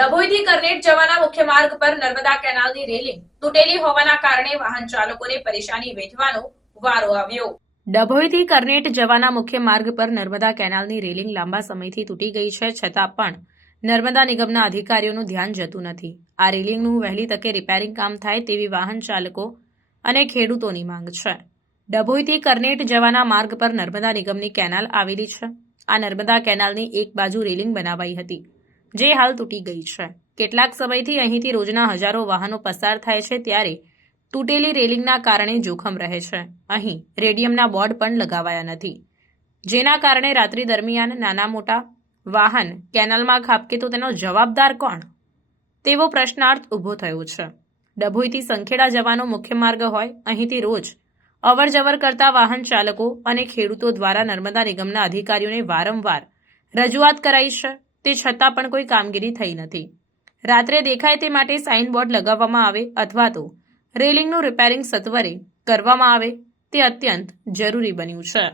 ડભોઈથી કરનેટ જવાના મુખ્ય માર્ગ પર નર્મદા કેનાલની રેલિંગ તૂટેલી હોવાના કારણે વાહન ચાલકોને પરેશાની વેઠવાનો વારો આવ્યો. ડભોઈથી કરનેટ જવાના મુખ્ય માર્ગ પર નર્મદા કેનાલની રેલિંગ લાંબા સમયથી તૂટી ગઈ છે, છતાં પણ નર્મદા નિગમના અધિકારીઓનું ધ્યાન જતું નથી. આ રેલિંગનું વહેલી તકે રિપેરિંગ કામ થાય તેવી વાહન ચાલકો અને ખેડૂતોની માંગ છે. ડભોઈથી કરનેટ જવાના માર્ગ પર નર્મદા નિગમની કેનાલ આવેલી છે. આ નર્મદા કેનાલની એક બાજુ રેલિંગ બનાવાઈ હતી. જે હાલ તૂટી ગઈ છે. કેટલાક સમયથી અહીંથી રોજના હજારો વાહનો પસાર થાય છે ત્યારે તૂટેલી રેલિંગના કારણે જોખમ રહે છે. અહીં રેડિયમના બોર્ડ પણ લગાવાયા નથી. જેના કારણે રાત્રિ દરમિયાન નાના મોટા વાહન કેનાલમાં ખાબકે તો તેનો જવાબદાર કોણ? તેવો પ્રશ્નાર્થ ઊભો થયો છે. ડભોઈથી સંખેડા જવાનો મુખ્ય માર્ગ હોય અહીંથી રોજ અવર જવર કરતા વાહન ચાલકો અને ખેડૂતો દ્વારા નર્મદા નિગમના અધિકારીઓને વારંવાર રજૂઆત કરાઈ છે. તે છતાં પણ કોઈ કામગીરી થઈ નથી. રાત્રે દેખાય તે માટે સાઇનબોર્ડ લગાવવામાં આવે અથવા તો રેલિંગનું રિપેરિંગ સત્વરે કરવામાં આવે તે અત્યંત જરૂરી બન્યું છે.